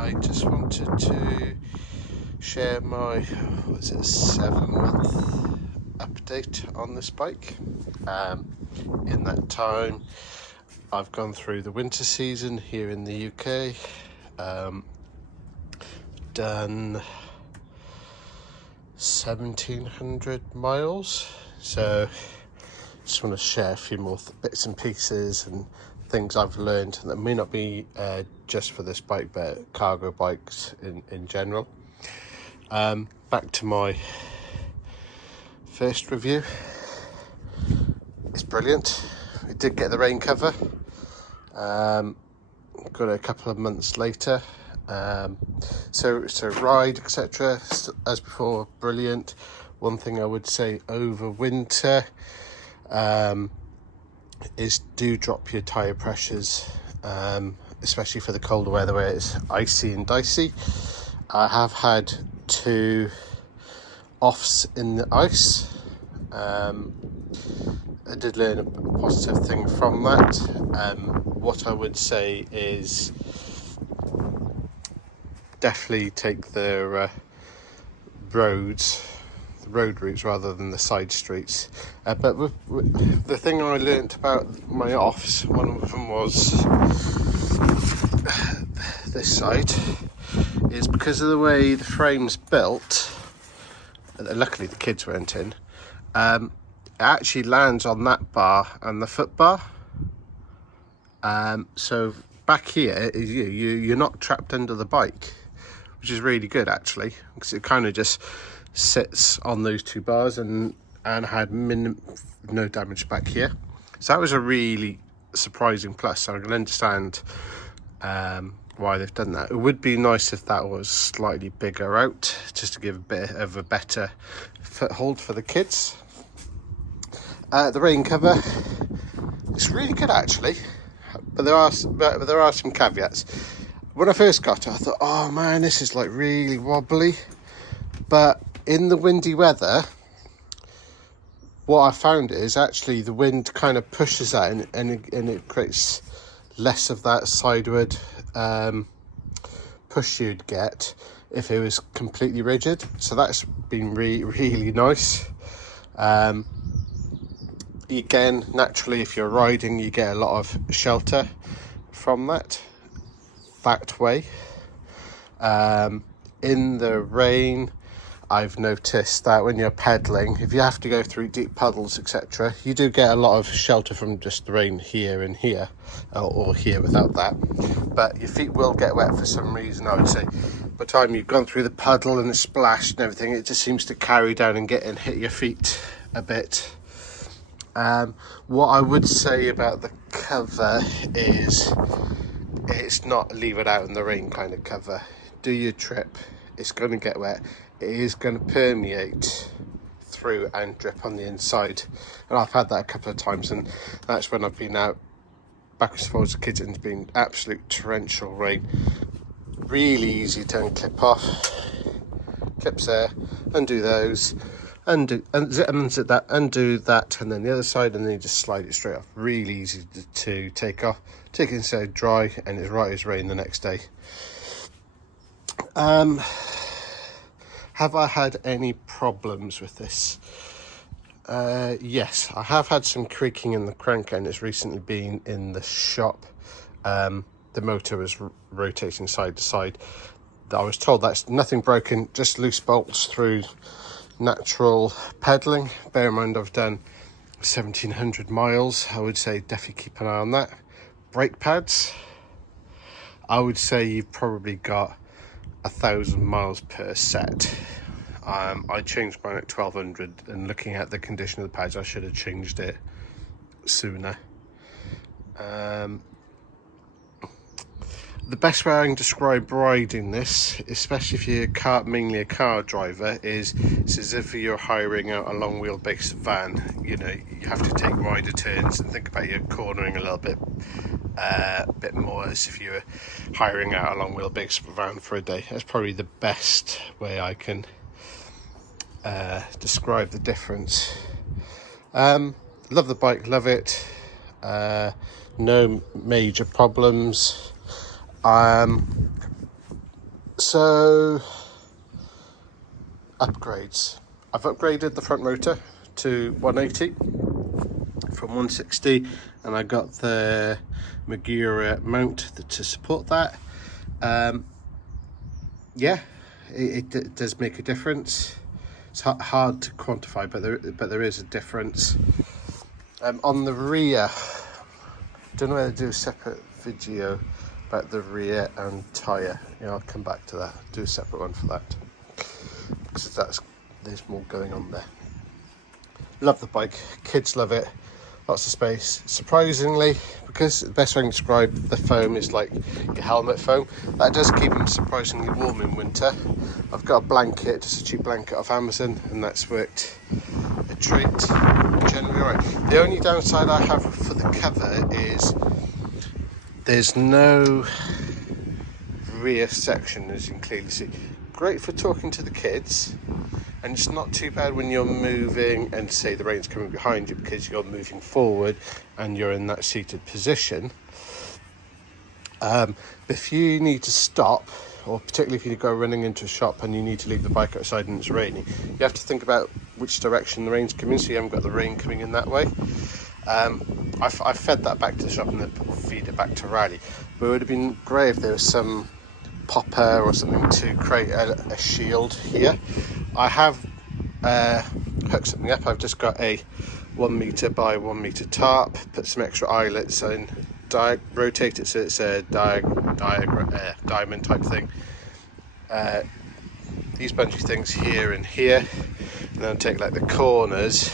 I just wanted to share my 7-month update on this bike. In that time, I've gone through the winter season here in the UK, done 1,700 miles, so just want to share a few more bits and pieces and things I've learned that may not be just for this bike, but cargo bikes in general. Back to my first review. It's brilliant. We did get the rain cover. Got it a couple of months later. So ride, etc. As before, brilliant. One thing I would say over winter is do drop your tyre pressures, especially for the colder weather where it's icy and dicey. I have had 2 offs in the ice. I did learn a positive thing from that. What I would say is definitely take the road routes rather than the side streets. But the thing I learnt about my offs, one of them was this side, is because of the way the frame's built. Luckily the kids weren't in. It actually lands on that bar and the foot bar. So back here, you're not trapped under the bike, which is really good actually, because it kind of just sits on those 2 bars and had no damage back here. So that was a really surprising plus. So I can understand why they've done that. It would be nice if that was slightly bigger out, just to give a bit of a better foothold for the kids. The rain cover is really good actually, but there are some caveats. When I first got it, I thought, oh man, this is like really wobbly. But in the windy weather, what I found is actually the wind kind of pushes that and it creates less of that sideward push you'd get if it was completely rigid. So that's been really nice. Again, naturally, if you're riding, you get a lot of shelter from that way. In the rain, I've noticed that when you're pedaling, if you have to go through deep puddles, etc., you do get a lot of shelter from just the rain here and here, or here without that. But your feet will get wet for some reason, I would say. By the time you've gone through the puddle and it's splashed and everything, it just seems to carry down and hit your feet a bit. What I would say about the cover is it's not leave it out in the rain kind of cover. Do your trip, it's going to get wet. It is going to permeate through and drip on the inside, and I've had that a couple of times, and that's when I've been out backwards and forwards with kids and it's been absolute torrential rain. Really easy to unclip off. Clips there, undo those, undo that, and then the other side, and then you just slide it straight off. Really easy to take off. Take it inside dry, and it's right as rain the next day. Have I had any problems with this? Yes, I have had some creaking in the crank, and it's recently been in the shop. The motor was rotating side to side. I was told that's nothing broken, just loose bolts through natural pedaling. Bear in mind I've done 1,700 miles. I would say definitely keep an eye on that. Brake pads, I would say you've probably got 1,000 miles per set. I changed mine at 1,200, and looking at the condition of the pads, I should have changed it sooner. The best way I can describe riding this, especially if you're mainly a car driver, is it's as if you're hiring out a long wheelbase van. You know, you have to take wider turns and think about your cornering a little bit more, as if you were hiring out a long wheelbase van for a day. That's probably the best way I can describe the difference. Love the bike, love it. No major problems. So, upgrades. I've upgraded the front rotor to 180 from 160, and I got the Magura mount to support that. Yeah, it does make a difference. It's hard to quantify, but there is a difference. On the rear, don't know whether to do a separate video about the rear and tyre. I'll come back to that. Do a separate one for that, because there's more going on there. Love the bike, kids love it, lots of space. Surprisingly, because the best way I can describe the foam is like your helmet foam, that does keep them surprisingly warm in winter. I've got a blanket, just a cheap blanket off Amazon, and that's worked a treat. Generally alright. The only downside I have for the cover is there's no rear section, as you can clearly see. Great for talking to the kids, and it's not too bad when you're moving and say the rain's coming behind you, because you're moving forward and you're in that seated position. If you need to stop, or particularly if you go running into a shop and you need to leave the bike outside and it's raining, you have to think about which direction the rain's coming, so you haven't got the rain coming in that way. I fed that back to the shop and then feed it back to Raleigh, but it would have been great if there was some popper or something to create a shield here. I have hooked something up. I've just got a 1 meter by 1 meter tarp, put some extra eyelets in, rotate it so it's a diamond type thing. These bungee things here and here, and then take like the corners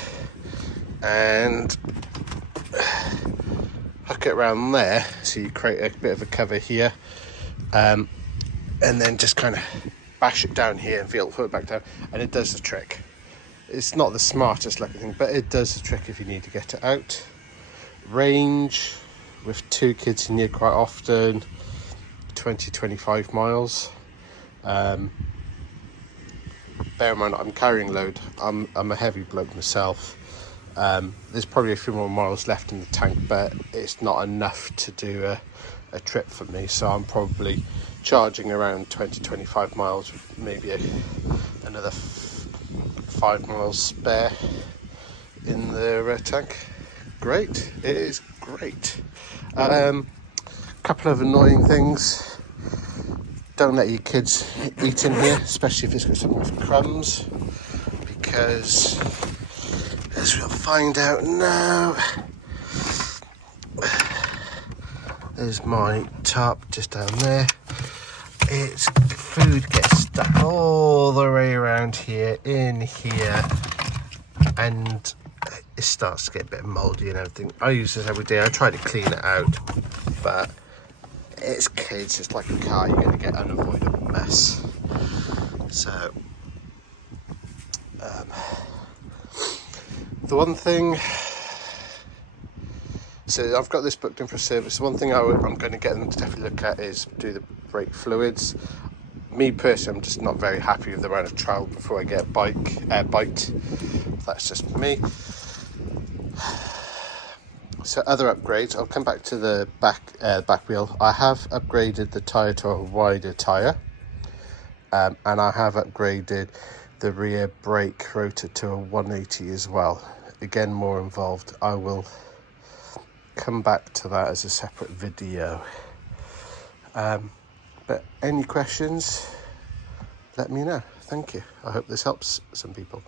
and hook it around there, so you create a bit of a cover here, and then just kind of bash it down here and feel it, put it back down, and it does the trick. It's not the smartest looking thing, but it does the trick if you need to get it out. Range, with 2 kids in here quite often, 20-25 miles. Bear in mind, I'm carrying load. I'm a heavy bloke myself. There's probably a few more miles left in the tank, but it's not enough to do a trip for me, so I'm probably charging around 20-25 miles with maybe another 5 miles spare in the tank. Great, it is great. Couple of annoying things: don't let your kids eat in here, especially if it's got something with crumbs, because as we'll find out now, there's my tarp just down there. It's food gets stuck all the way around here, in here, and it starts to get a bit mouldy and everything. I use this every day. I try to clean it out, but it's kids, it's like a car, you're going to get unavoidable mess. So the one thing, so I've got this booked in for service. The one thing I'm going to get them to definitely look at is do the brake fluids. Me personally, I'm just not very happy with the amount of trial before I get a bite. That's just me. So other upgrades, I'll come back to the back wheel. I have upgraded the tyre to a wider tyre, and I have upgraded the rear brake rotor to a 180 as well. Again, more involved. I will come back to that as a separate video. But any questions, let me know. Thank you. I hope this helps some people.